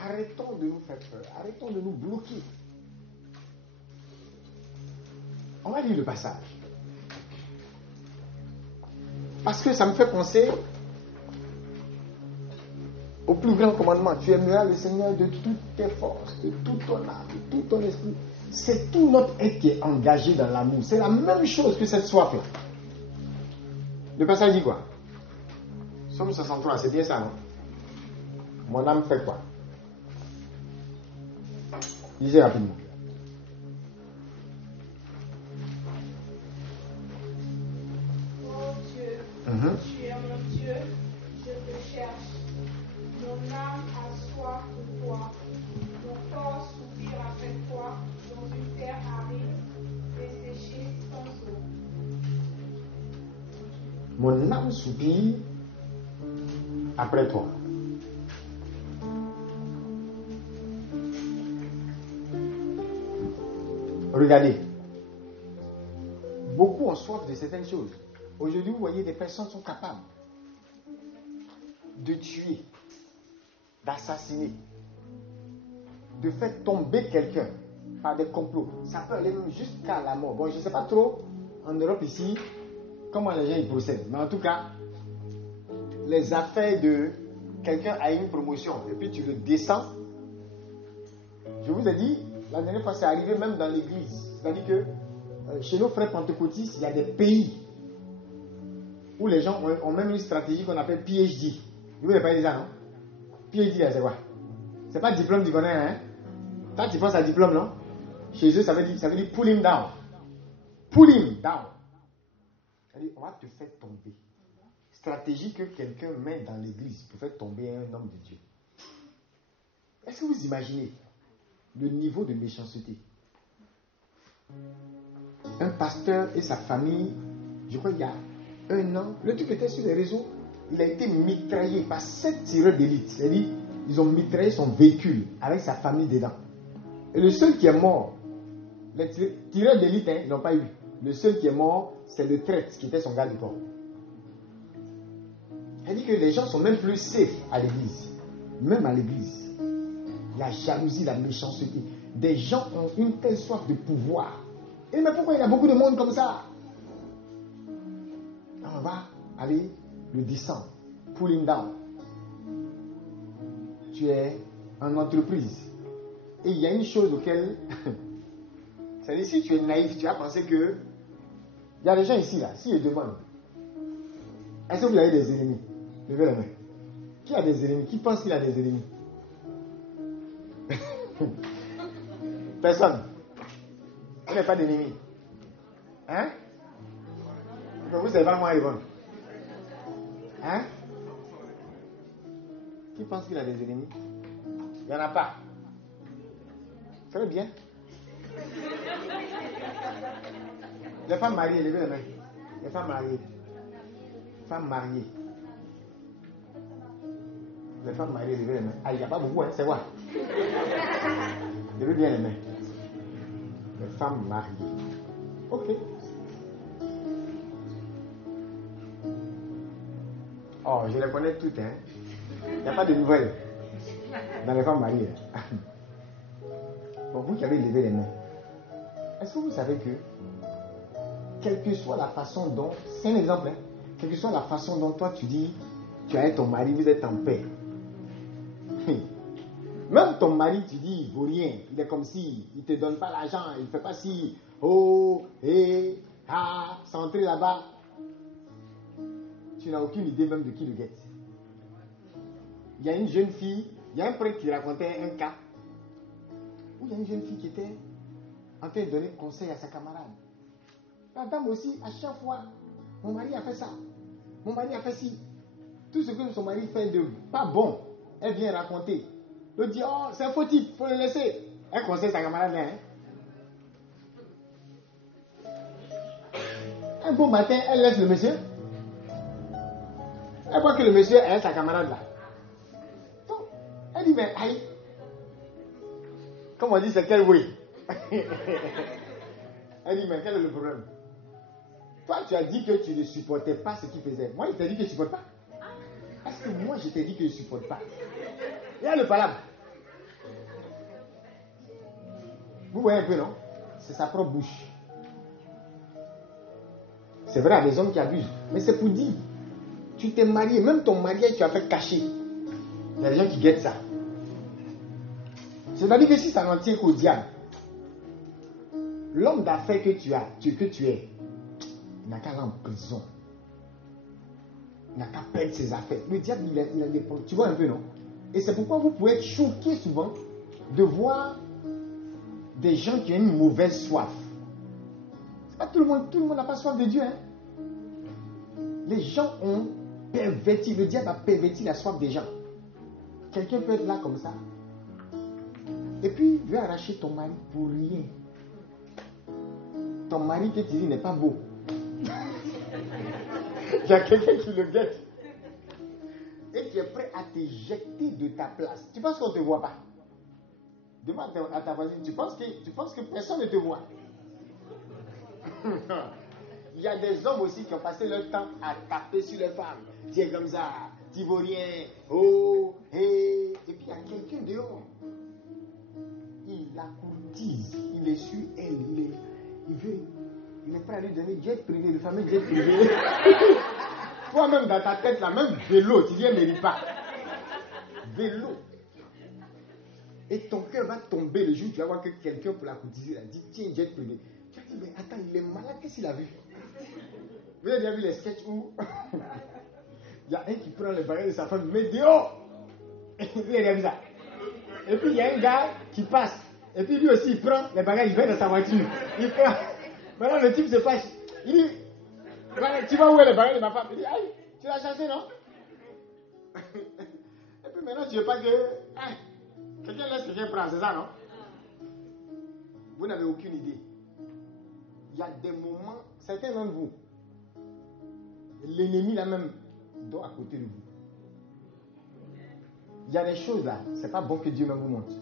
Arrêtons de nous faire peur. Arrêtons de nous bloquer. On va lire le passage. Parce que ça me fait penser au plus grand commandement. Tu aimeras le Seigneur de toutes tes forces, de toute ton âme, de tout ton esprit. C'est tout notre être qui est engagé dans l'amour. C'est la même chose que cette soif-là. Le passage dit quoi? Somme 63, c'est bien ça, non? Mon âme fait quoi? Lisez rapidement. Oh Dieu, tu es mon Dieu, je te cherche. Mon âme a soif de toi. Mon corps soupire après toi dans une terre aride, desséchée sans eau. Mon âme soupire après toi. Regardez. Beaucoup ont soif de certaines choses. Aujourd'hui, vous voyez, des personnes sont capables de tuer, d'assassiner, de faire tomber quelqu'un par des complots. Ça peut aller même jusqu'à la mort. Bon, je ne sais pas trop en Europe ici comment les gens y procèdent. Mais en tout cas, les affaires de quelqu'un a une promotion et puis tu le descends. Je vous ai dit, la dernière fois, c'est arrivé même dans l'église. C'est-à-dire que chez nos frères pentecôtistes, il y a des pays où les gens ont même une stratégie qu'on appelle PhD. Vous n'avez pas dit ça, non? PhD, c'est quoi? C'est pas diplôme du bonheur, hein? Quand tu penses à diplôme, non? Chez eux, ça veut dire pull him down. Pull him down. C'est-à-dire, on va te faire tomber. Stratégie que quelqu'un met dans l'église pour faire tomber un homme de Dieu. Est-ce que vous imaginez le niveau de méchanceté? Un pasteur et sa famille, je crois qu'il y a 1 an, le truc était sur les réseaux, il a été mitraillé par 7 tireurs d'élite. C'est-à-dire, ils ont mitraillé son véhicule avec sa famille dedans. Et le seul qui est mort, les tireurs d'élite, ils n'ont pas eu. Le seul qui est mort, c'est le traître qui était son gars du corps. Elle dit que les gens sont même plus safe à l'église. Même à l'église. La jalousie, la méchanceté. Des gens ont une telle soif de pouvoir. Et mais pourquoi il y a beaucoup de monde comme ça? On va aller le descendre. Pulling down. Tu es en entreprise. Et il y a une chose auquel... c'est-à-dire, si tu es naïf, tu vas penser que... Il y a des gens ici, là, si je demande, est-ce que vous avez des ennemis? Levez la main. Qui a des ennemis? Qui pense qu'il a des ennemis? Personne. Vous n'avez pas d'ennemis. Hein? Vous ne savez pas moi répondre. Hein? Qui pense qu'il a des ennemis? Il n'y en a pas. Très bien. Les femmes mariées, levez les mains. Les femmes mariées. Femmes mariées. Les femmes mariées, levez les mains. Ah, il n'y a pas beaucoup, hein, c'est quoi? Levez bien les mains. Les femmes mariées. Ok. Oh, je les connais toutes, hein. Il n'y a pas de nouvelles dans les femmes mariées. Bon, vous qui avez levé les mains, est-ce que vous savez que, quelle que soit la façon dont, c'est un exemple, hein, quelle que soit la façon dont toi tu dis, tu es avec ton mari, vous êtes en paix. Même ton mari, tu dis, il ne vaut rien. Il est comme si, il ne te donne pas l'argent, il ne fait pas si, oh, et, ah, centré là-bas. Tu n'as aucune idée même de qui le guette. Il y a une jeune fille, il y a un prêtre qui racontait un cas où il y a une jeune fille qui était en train de donner conseil à sa camarade. La dame aussi, à chaque fois, mon mari a fait ça, mon mari a fait ci. Tout ce que son mari fait de pas bon, elle vient raconter. Elle dit, oh, c'est un fautif, il faut le laisser. Elle conseille sa camarade là. Hein? Un beau matin, elle laisse le monsieur. Elle voit que le monsieur est sa camarade là. Donc, elle dit, mais aïe. Comme on dit, c'est quel oui. Elle dit, mais quel est le problème? Toi, tu as dit que tu ne supportais pas ce qu'il faisait. Moi, je t'ai dit que je ne supporte pas. Est-ce que moi, je t'ai dit que je ne supporte pas? Il y a le palabre. Vous voyez un peu, non? C'est sa propre bouche. C'est vrai, il y a des hommes qui abusent. Mais c'est pour dire, tu t'es marié, même ton mariage, tu as fait cacher. Il y a des gens qui guettent ça. C'est-à-dire que si ça n'en tient qu'au diable, l'homme d'affaires que tu es, il n'a qu'à aller en prison. Il n'a qu'à perdre ses affaires. Le diable, il a des problèmes. Tu vois un peu, non? Et c'est pourquoi vous pouvez être choqué souvent de voir des gens qui ont une mauvaise soif. C'est pas tout le monde n'a pas soif de Dieu. Hein? Les gens ont perverti, le diable a perverti la soif des gens. Quelqu'un peut être là comme ça. Et puis, il veut arracher ton mari pour rien. Ton mari que tu dis n'est pas beau. Il y a quelqu'un qui le guette. Et qui est prêt à t'éjecter de ta place. Tu penses qu'on ne te voit pas? Demande à ta voisine, tu penses que personne ne te voit? Il y a des hommes aussi qui ont passé leur temps à taper sur les femmes. Tu es comme ça, tu vaux rien, oh, hey. Et puis il y a quelqu'un dehors. Il la courtise, il est sur elle, il est prêt à lui donner jet privé, le fameux jet privé. Toi-même dans ta tête, là, même vélo, tu dis, elle ne mérite pas. Vélo. Et ton cœur va tomber le jour où tu vas voir que quelqu'un pour la courtiser, il a dit, tiens, jet privé. Tu vas dire, mais attends, il est malade, qu'est-ce qu'il a vu? Vous avez déjà vu les sketchs où il y a un qui prend le bagage de sa femme, mais dehors. Vous avez déjà vu ça? Et puis il y a un gars qui passe. Et puis lui aussi, il prend les bagages, il va dans sa voiture. Il prend. Maintenant, le type se fâche. Il dit, tu vas où est le bagage de ma femme? Il dit, aïe, tu l'as chassé, non? Et puis maintenant, tu ne veux pas que... quelqu'un laisse quelqu'un prendre, c'est ça, non? Vous n'avez aucune idée. Il y a des moments, certains d'entre vous, l'ennemi là même dort à côté de vous. Il y a des choses là, c'est pas bon que Dieu même vous montre.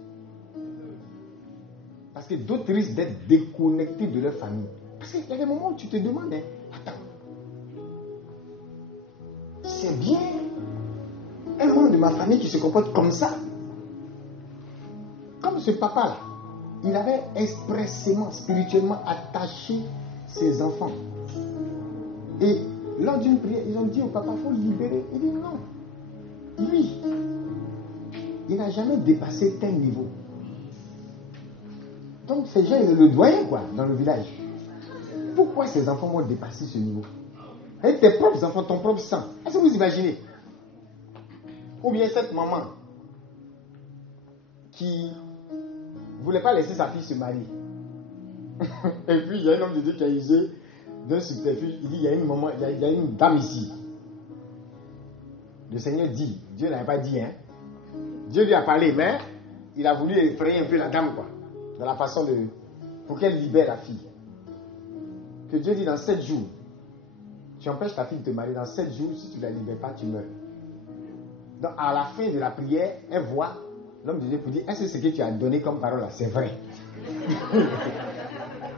Parce que d'autres risquent d'être déconnectés de leur famille. Parce qu'il y a des moments où tu te demandes, attends, c'est bien un membre de ma famille qui se comporte comme ça. Comme ce papa là, il avait expressément, spirituellement attaché ses enfants. Et lors d'une prière, ils ont dit au papa, il faut le libérer. Il dit non. Lui, il n'a jamais dépassé tel niveau. Donc ces gens, ils le doyen quoi, dans le village. Pourquoi ces enfants vont dépasser ce niveau? Avec tes propres enfants, ton propre sang. Est-ce que vous imaginez? Ou bien cette maman qui ne voulait pas laisser sa fille se marier. Et puis il y a un homme de Dieu qui a usé d'un subterfuge. Il dit, il y a une maman, il y a une dame ici. Le Seigneur dit, Dieu n'avait pas dit, hein. Dieu lui a parlé, mais il a voulu effrayer un peu la dame, quoi. Dans la façon de... pour qu'elle libère la fille. Que Dieu dit, dans 7 jours, tu empêches ta fille de te marier. Dans 7 jours, si tu ne la libères pas, tu meurs. Donc, à la fin de la prière, elle voit l'homme de Dieu pour dire, est-ce que ce que tu as donné comme parole là, c'est vrai?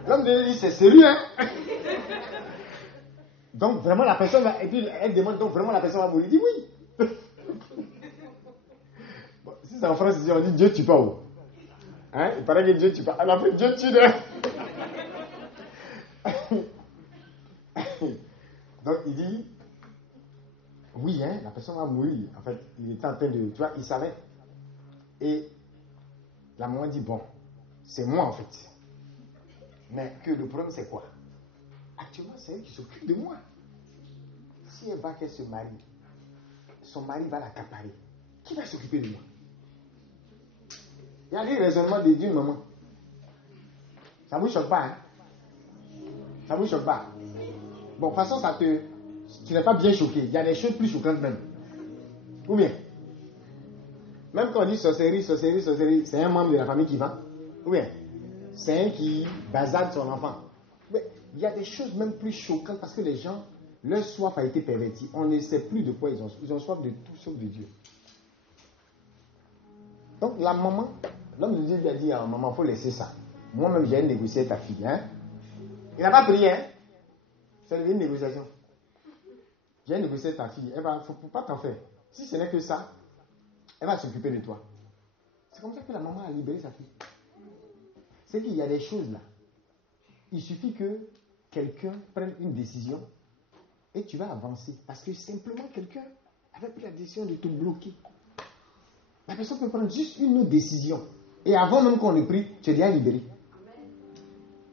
L'homme de Dieu dit, c'est sérieux, hein? Donc, vraiment, la personne va... Et puis, elle demande, donc, vraiment, la personne va mourir. Il dit, oui. Bon, si c'est en France, on dit, Dieu tue pas où? Hein? Il paraît que Dieu tue pas. Alors, après, Dieu tue de... Donc, il dit, oui, hein, la personne va mourir. En fait, il était en train de... Tu vois, il savait. Et la maman dit, bon, c'est moi, en fait. Mais que le problème, c'est quoi? Actuellement, c'est elle qui s'occupe de moi. Si elle va qu'elle se marie, son mari va l'accaparer. Qui va s'occuper de moi? Il y a des raisonnements d'une maman. Ça ne vous choque pas, hein? Ça ne vous choque pas? Bon, de toute façon, tu n'es pas bien choqué. Il y a des choses plus choquantes même. Ou bien? Même quand on dit sorcellerie, c'est un membre de la famille qui va. Ou bien? C'est un qui bazarde son enfant. Mais il y a des choses même plus choquantes parce que les gens, leur soif a été pervertie. On ne sait plus de quoi ils ont. Ils ont soif de tout sauf de Dieu. Donc la maman, l'homme de Dieu lui a dit à maman, il faut laisser ça. Moi-même, j'ai négocié ta fille. Hein? Il n'a pas prié. Hein? C'est une négociation. J'ai négocié ta fille. Il ne faut pas t'en faire. Si ce n'est que ça, elle va s'occuper de toi. C'est comme ça que la maman a libéré sa fille. C'est qu'il y a des choses là. Il suffit que quelqu'un prenne une décision et tu vas avancer. Parce que simplement quelqu'un avait pris la décision de te bloquer. La personne peut prendre juste une autre décision. Et avant même qu'on le prie, tu es déjà libéré.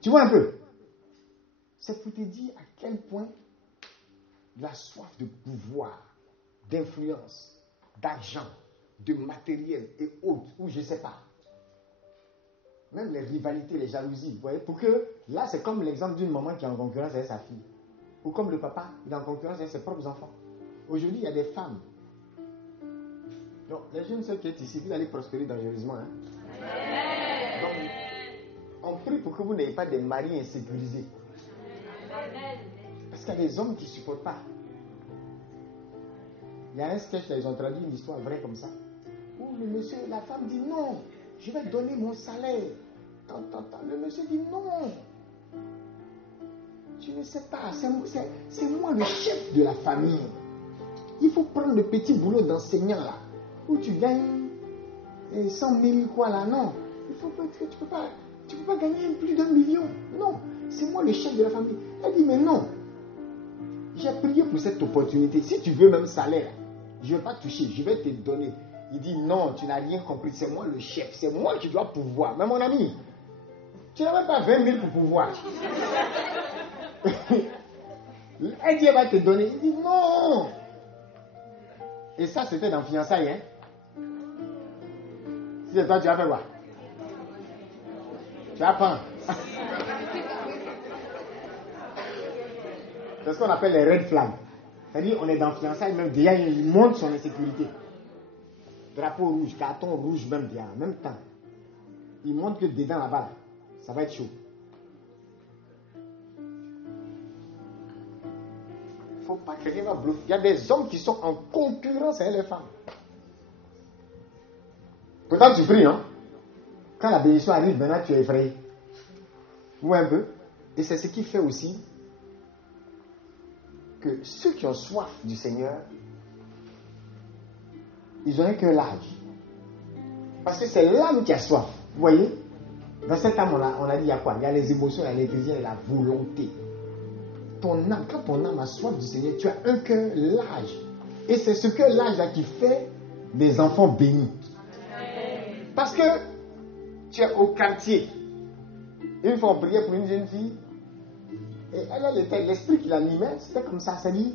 Tu vois un peu? C'est pour te dire à quel point la soif de pouvoir, d'influence, d'argent, de matériel et autres, ou je ne sais pas. Même les rivalités, les jalousies, vous voyez, pour que, là c'est comme l'exemple d'une maman qui est en concurrence avec sa fille. Ou comme le papa, il est en concurrence avec ses propres enfants. Aujourd'hui, il y a des femmes. Donc, les jeunes sœurs qui est ici, vous allez prospérer dangereusement. Hein? Donc, on prie pour que vous n'ayez pas des maris insécurisés. Parce qu'il y a des hommes qui ne supportent pas. Il y a un sketch, là, ils ont traduit une histoire vraie comme ça. Où le monsieur, la femme dit non, je vais donner mon salaire. Le monsieur dit non. Tu ne sais pas, c'est moi le chef de la famille. Il faut prendre le petit boulot d'enseignant là, où tu gagnes 100 000 quoi là, non. Il faut que tu peux pas gagner plus d'1 million. Non, c'est moi le chef de la famille. Elle dit mais non. J'ai prié pour cette opportunité. Si tu veux même salaire, je ne vais pas toucher, je vais te donner. Il dit non, tu n'as rien compris, c'est moi le chef, c'est moi qui dois pouvoir. Mais mon ami, tu n'as même pas 20 000 pour pouvoir. Elle dit elle va te donner. Il dit non. Et ça c'était dans fiançailles. Hein? Si c'est toi, tu vas faire quoi? Tu apprends. C'est ce qu'on appelle les red flags. C'est-à-dire on est dans fiançailles, même déjà il montre son insécurité. Drapeau rouge, carton rouge même déjà, en même temps. Il montre que dedans là-bas, ça va être chaud. Il ne faut pas que quelqu'un va bluffer. Il y a des hommes qui sont en concurrence avec les femmes. Pourtant tu pries, hein? Quand la bénédiction arrive, maintenant tu es effrayé. Vous voyez un peu? Et c'est ce qui fait aussi que ceux qui ont soif du Seigneur, ils ont un cœur large. Parce que c'est l'âme qui a soif. Vous voyez? Dans cette âme, on a dit il y a quoi? Il y a les émotions, il y a les désirs et la volonté. Ton âme, quand ton âme a soif du Seigneur, tu as un cœur large. Et c'est ce cœur large-là qui fait des enfants bénis. Parce que tu es au quartier. Une fois on priait pour une jeune fille. Et elle, l'esprit qui l'animait, c'était comme ça. C'est-à-dire,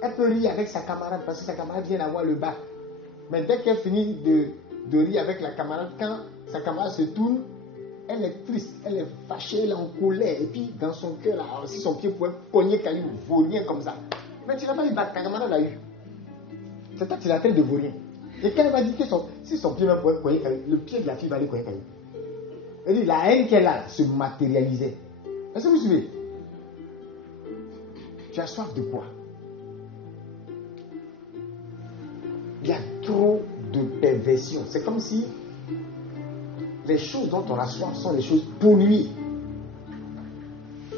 elle peut rire avec sa camarade parce que sa camarade vient d'avoir le bac. Mais dès qu'elle finit de rire avec la camarade, quand sa camarade se tourne, elle est triste, elle est fâchée, elle est en colère. Et puis, dans son cœur, là, si son pied pouvait cogner caillou, vaurien comme ça. Mais tu n'as pas eu le bac, ta camarade l'a eu. C'est toi qui la traites de vaurien. Et quand elle va dire que si son pied même pouvait cogner caillou, le pied de la fille va aller cogner caillou. Elle dit, la haine qu'elle a se matérialisait. Est-ce que vous suivez? Tu as soif de quoi? Il y a trop de perversion. C'est comme si les choses dont on a soif sont les choses polluées.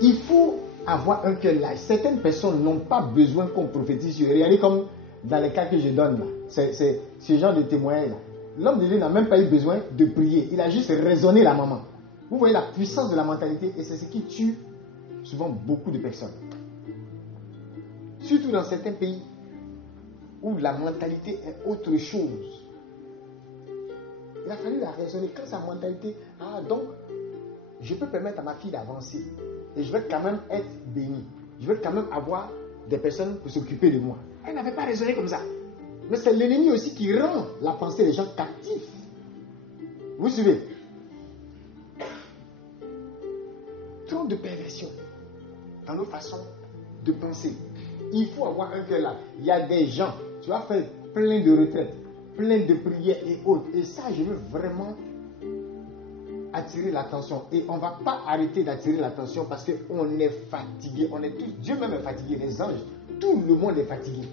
Il faut avoir un cœur large. Certaines personnes n'ont pas besoin qu'on prophétise sur eux. Regardez comme dans les cas que je donne là. C'est ce genre de témoignage là. L'homme de Dieu n'a même pas eu besoin de prier. Il a juste raisonné la maman. Vous voyez la puissance de la mentalité et c'est ce qui tue souvent beaucoup de personnes. Surtout dans certains pays où la mentalité est autre chose. Il a fallu la raisonner. Quand sa mentalité, donc, je peux permettre à ma fille d'avancer. Et je vais quand même être béni. Je vais quand même avoir des personnes pour s'occuper de moi. Elle n'avait pas raisonné comme ça. Mais c'est l'ennemi aussi qui rend la pensée des gens captifs. Vous suivez? Trop de perversion dans nos façons de penser. Il faut avoir un cœur là. Il y a des gens, tu vas faire plein de retraites, plein de prières et autres. Et ça, je veux vraiment attirer l'attention. Et on ne va pas arrêter d'attirer l'attention parce qu'on est fatigué. On est tous, Dieu même est fatigué, les anges. Tout le monde est fatigué.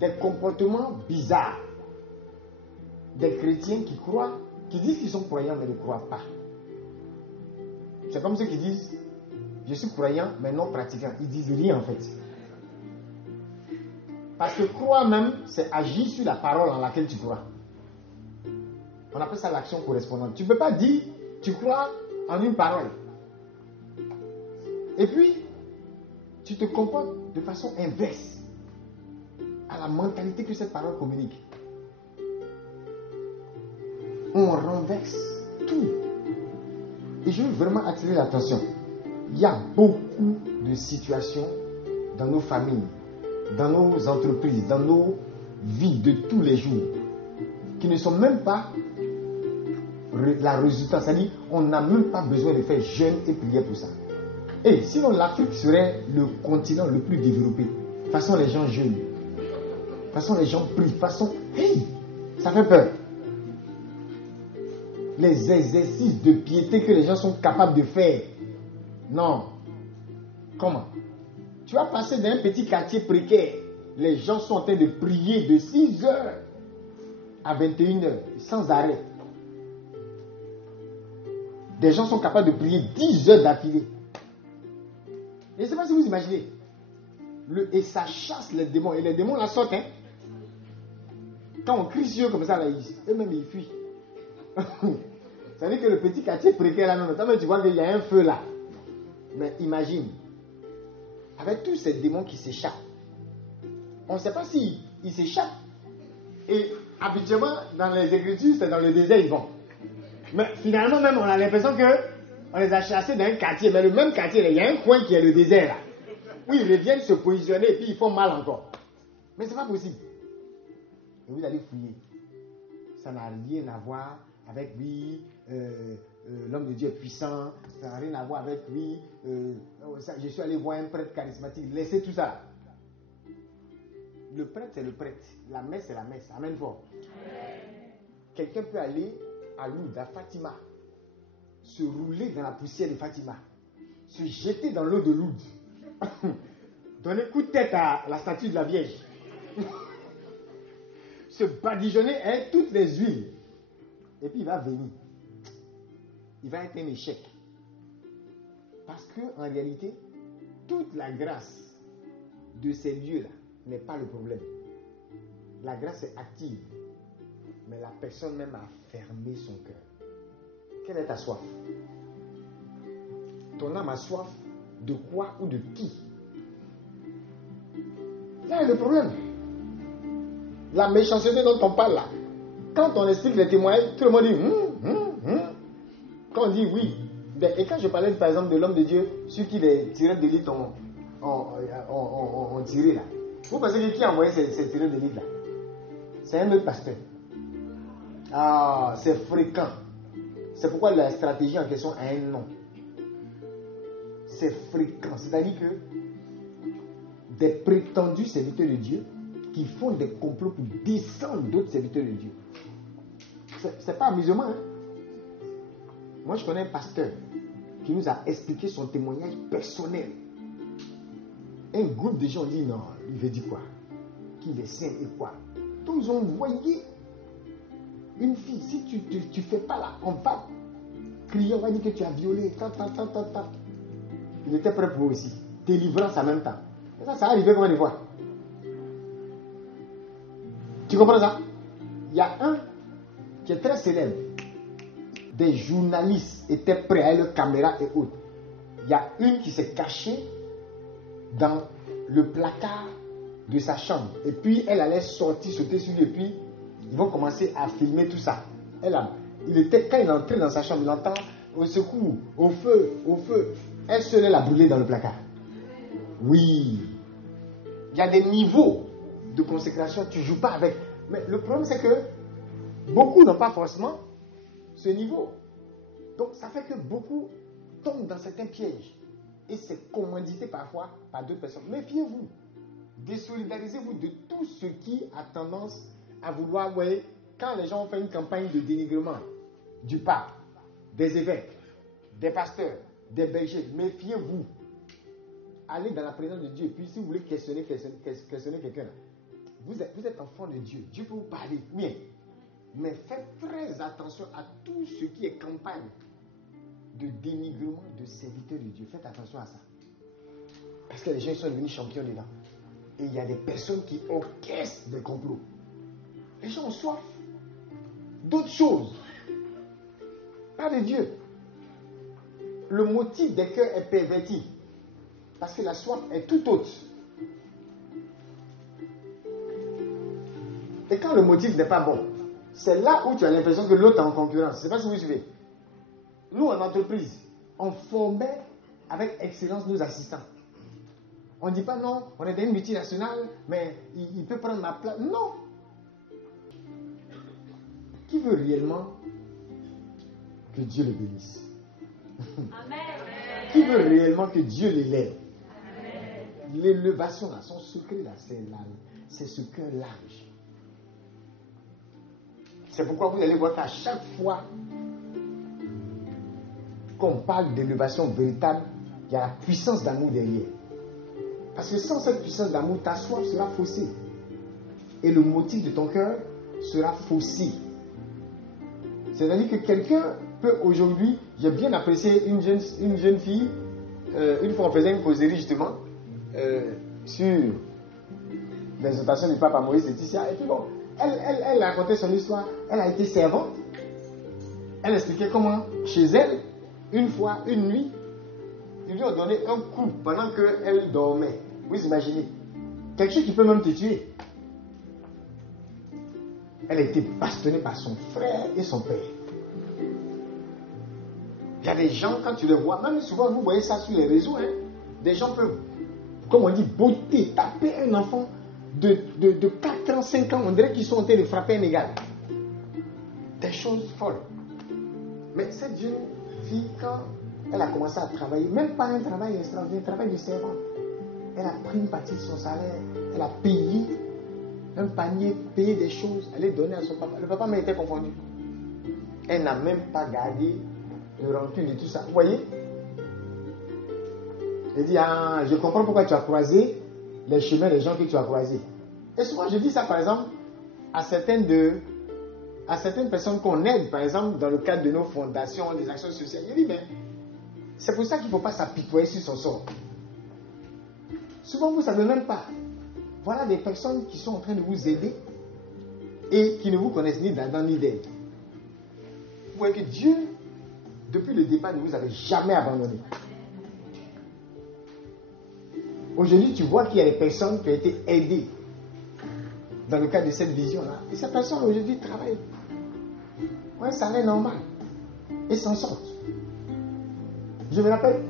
Des comportements bizarres. Des chrétiens qui croient, qui disent qu'ils sont croyants mais ne croient pas. C'est comme ceux qui disent, je suis croyant mais non pratiquant. Ils disent rien en fait. Parce que croire même, c'est agir sur la parole en laquelle tu crois. On appelle ça l'action correspondante. Tu ne peux pas dire, Tu crois en une parole. Et puis, tu te comportes de façon inverse à la mentalité que cette parole communique. On renverse tout. Et je veux vraiment attirer l'attention. Il y a beaucoup de situations dans nos familles, dans nos entreprises, dans nos vies de tous les jours, qui ne sont même pas la résultante. C'est-à-dire, on n'a même pas besoin de faire jeûne et prier pour ça. Et sinon, l'Afrique serait le continent le plus développé. De toute façon, les gens jeûnent. De toute façon, les gens prient. De toute façon, hey, ça fait peur. Les exercices de piété que les gens sont capables de faire. Non. Comment? Tu vas passer dans un petit quartier précaire. Les gens sont en train de prier de 6h à 21h, sans arrêt. Des gens sont capables de prier 10 heures d'affilée. Je ne sais pas si vous imaginez. Et ça chasse les démons. Et les démons la sortent. Hein? Quand on crie sur eux comme ça, là, eux-mêmes ils fuient. Ça veut dire que le petit quartier précaire là, même, tu vois qu'il y a un feu là. Mais imagine, avec tous ces démons qui s'échappent, on ne sait pas s'ils s'échappent. Et habituellement, dans les Écritures, c'est dans le désert ils vont. Mais finalement, même, on a l'impression qu'on les a chassés dans un quartier. Mais le même quartier, il y a un coin qui est le désert là. Oui, ils viennent se positionner et puis ils font mal encore. Mais ce n'est pas possible. Et vous allez fouiller. Ça n'a rien à voir avec lui, l'homme de Dieu est puissant. Ça n'a rien à voir avec lui. Je suis allé voir un prêtre charismatique. Laissez tout ça. Le prêtre, c'est le prêtre. La messe, c'est la messe. Amen fort. Quelqu'un peut aller à Lourdes, à Fatima, se rouler dans la poussière de Fatima, se jeter dans l'eau de Lourdes, donner coup de tête à la statue de la Vierge, se badigeonner avec toutes les huiles, et puis il va venir. Il va être un échec. Parce qu'en réalité, toute la grâce de ces lieux-là n'est pas le problème. La grâce est active. Mais la personne même a fermé son cœur. Quelle est ta soif? Ton âme a soif de quoi ou de qui? Là est le problème. La méchanceté dont on parle là. Quand on explique les témoignages, tout le monde dit Quand on dit oui. Et quand je parlais par exemple de l'homme de Dieu sur qui les tireurs d'élite ont tiré là. Vous pensez que qui a envoyé ces tireurs d'élite là? C'est un autre pasteur. Ah, c'est fréquent. C'est pourquoi la stratégie en question a un nom. C'est fréquent. C'est-à-dire que des prétendus serviteurs de Dieu qui font des complots pour descendre d'autres serviteurs de Dieu. C'est pas amusement. Hein? Moi, je connais un pasteur qui nous a expliqué son témoignage personnel. Un groupe de gens dit non, il veut dire quoi? Qu'il est saint et quoi? Donc, ils ont envoyé une fille. Si tu fais pas là, on va crier, on va dire que tu as violé. Il était prêt pour eux aussi. Délivrance en même temps. Et ça arrivé combien de fois? Tu comprends ça? Il y a un qui est très célèbre. Des journalistes étaient prêts avec leur caméra et autres. Il y a une qui s'est cachée dans le placard de sa chambre. Et puis elle allait sortir, sauter sur lui. Et puis ils vont commencer à filmer tout ça. Quand il est entré dans sa chambre, il entend au secours, au feu, au feu. Elle seule, elle a brûlé dans le placard. Oui. Il y a des niveaux de consécration, tu ne joues pas avec. Mais le problème, c'est que beaucoup n'ont pas forcément ce niveau. Donc, ça fait que beaucoup tombent dans certains pièges. Et c'est commandité parfois par d'autres personnes. Méfiez-vous. Désolidarisez-vous de tout ce qui a tendance à vouloir, voyez, quand les gens ont fait une campagne de dénigrement du pape, des évêques, des pasteurs, des bergers, méfiez-vous. Allez dans la présence de Dieu. Et puis, si vous voulez questionner quelqu'un, vous êtes enfant de Dieu. Dieu peut vous parler, bien. Mais faites très attention à tout ce qui est campagne de dénigrement de serviteurs de Dieu. Faites attention à ça. Parce que les gens sont devenus champions dedans. Et il y a des personnes qui orchestrent des complots. Les gens ont soif d'autres choses. Pas de Dieu. le motif des cœurs est perverti. Parce que la soif est tout autre. Et quand le motif n'est pas bon, c'est là où tu as l'impression que l'autre est en concurrence. Je ne sais pas si vous suivez. Nous, en entreprise, on formait avec excellence nos assistants. On ne dit pas non, on est dans une multinationale, mais il peut prendre ma place. Non. Qui veut réellement que Dieu le bénisse? Amen. Qui veut réellement que Dieu l'élève? L'élévation, là, son secret, là, c'est ce cœur large. C'est pourquoi vous allez voir qu'à chaque fois qu'on parle d'élévation véritable, il y a la puissance d'amour derrière. Parce que sans cette puissance d'amour, ta soif sera faussée. Et le motif de ton cœur sera faussé. C'est-à-dire que quelqu'un peut aujourd'hui, j'ai bien apprécié une jeune fille, une fois on faisait une causerie justement, sur l'exhortation du pape à Moïse Laetitia, et puis bon, elle racontait son histoire, elle a été servante, elle expliquait comment, chez elle, une fois, une nuit, ils lui ont donné un coup pendant qu'elle dormait. Vous imaginez, quelque chose qui peut même te tuer. Elle a été bastonnée par son frère et son père. Il y a des gens, quand tu les vois, même souvent vous voyez ça sur les réseaux, hein, des gens peuvent, comme on dit, botter, taper un enfant de 4 ans, 5 ans, on dirait qu'ils sont en train de frapper un égal. Des choses folles. Mais cette jeune fille, quand elle a commencé à travailler, même pas un travail extraordinaire, un travail de servante, elle a pris une partie de son salaire, elle a payé un panier, payé des choses, elle est donnée à son papa. Le papa m'a été confondu. Elle n'a même pas gardé de rancune et tout ça. Vous voyez? Elle dit, ah, je comprends pourquoi tu as croisé les chemins des gens que tu as croisés. Et souvent, je dis ça, par exemple, à certaines personnes qu'on aide, par exemple, dans le cadre de nos fondations, des actions sociales. Je dis, mais c'est pour ça qu'il ne faut pas s'apitoyer sur son sort. Souvent, vous ne savez même pas. Voilà des personnes qui sont en train de vous aider et qui ne vous connaissent ni d'Adam ni d'Ève. Vous voyez que Dieu, depuis le départ, ne vous avait jamais abandonné. Aujourd'hui, tu vois qu'il y a des personnes qui ont été aidées dans le cadre de cette vision-là. Et ces personnes, aujourd'hui, travaillent. Ouais, ça l'est normal. Et s'en sortent. Je me rappelle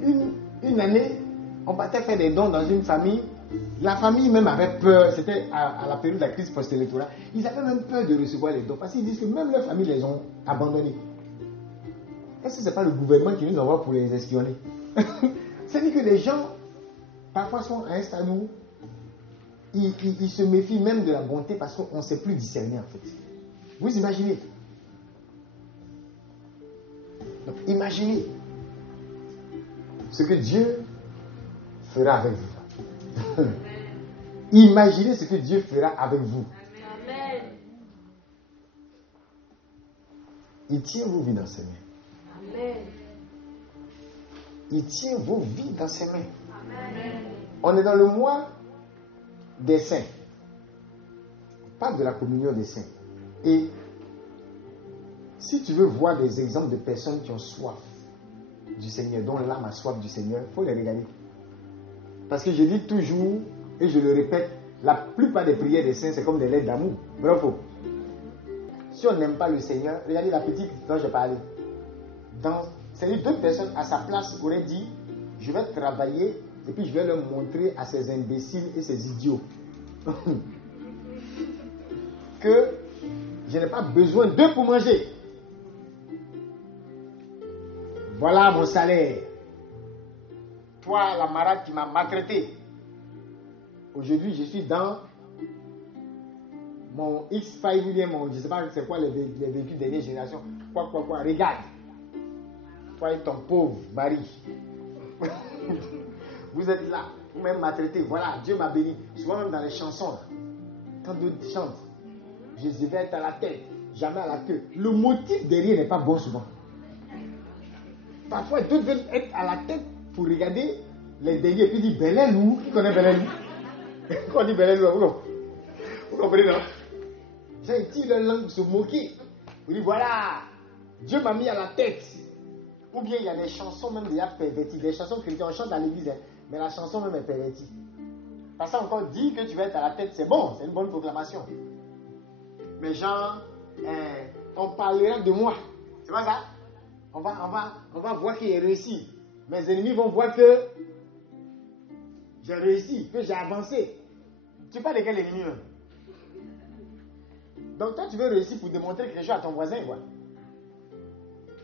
une année, on partait faire des dons dans une famille. La famille même avait peur. C'était à la période de la crise post-électorale. Ils avaient même peur de recevoir les dons. Parce qu'ils disent que même leur famille les ont abandonnés. Est-ce que ce n'est pas le gouvernement qui nous envoie pour les espionner? C'est-à-dire que les gens, parfois, sont à un stade où ils se méfient même de la bonté parce qu'on ne sait plus discerner, en fait. Vous imaginez? Donc, imaginez ce que Dieu fera avec vous. Imaginez ce que Dieu fera avec vous. Amen. Il tient vos vies dans ses mains. Amen. Il tient vos vies dans ses mains. Amen. On est dans le mois des saints. On parle de la communion des saints. Et si tu veux voir des exemples de personnes qui ont soif du Seigneur, dont l'âme a soif du Seigneur, il faut les regarder. Parce que je dis toujours, et je le répète, la plupart des prières des saints, c'est comme des lettres d'amour. Bravo. Si on n'aime pas le Seigneur, regardez la petite dont j'ai parlé. C'est-à-dire d'autres personnes à sa place auraient dit, je vais travailler et puis je vais leur montrer à ces imbéciles et ces idiots que je n'ai pas besoin d'eux pour manger. Voilà mon salaire. Toi, la malade qui m'a maltraité. Aujourd'hui, je suis dans mon X5 ou bien mon, je ne sais pas c'est quoi les véhicules dernière génération. Quoi, regarde. Toi et ton pauvre mari. Vous êtes là, vous m'avez maltraité. Voilà, Dieu m'a béni. Souvent même dans les chansons, là, quand d'autres chantent, je vais être à la tête, jamais à la queue. Le motif derrière n'est pas bon souvent. Parfois, d'autres veulent être à la tête pour regarder les derniers et puis dire Belelou. Qui connaît Belelou? Quand on dit Belelou, vous comprenez, non? J'ai dit leur langue pour se moquer. Vous dites voilà, Dieu m'a mis à la tête. Ou bien il y a des chansons même déjà perverties. Des chansons chrétiennes, on chante à l'église, hein, mais la chanson même est pervertie. Parce que encore dire que tu vas être à la tête, c'est bon, c'est une bonne proclamation. Mais genre, on parlera de moi. C'est pas ça? On va voir qu'il est réussi. Mes ennemis vont voir que j'ai réussi, que j'ai avancé. Tu parles de quel ennemi même? Donc toi tu veux réussir pour démontrer quelque chose à ton voisin, quoi.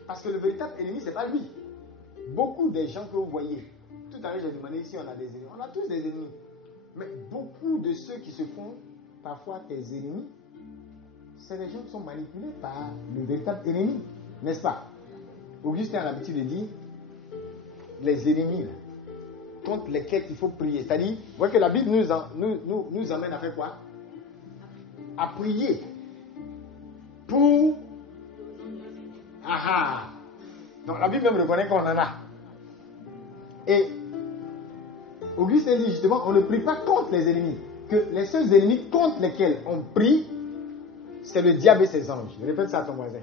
Parce que le véritable ennemi, c'est pas lui. Beaucoup des gens que vous voyez, tout à l'heure j'ai demandé si on a des ennemis. On a tous des ennemis. Mais beaucoup de ceux qui se font parfois tes ennemis, c'est des gens qui sont manipulés par le véritable ennemi. N'est-ce pas? Augustin a l'habitude de dire les ennemis là, contre lesquels il faut prier. C'est-à-dire, vous voyez que la Bible nous amène à faire quoi? À prier pour... Donc la Bible même reconnaît qu'on en a. Et Augustin dit justement, on ne prie pas contre les ennemis. Que les seuls ennemis contre lesquels on prie, c'est le diable et ses anges. Je répète ça à ton voisin.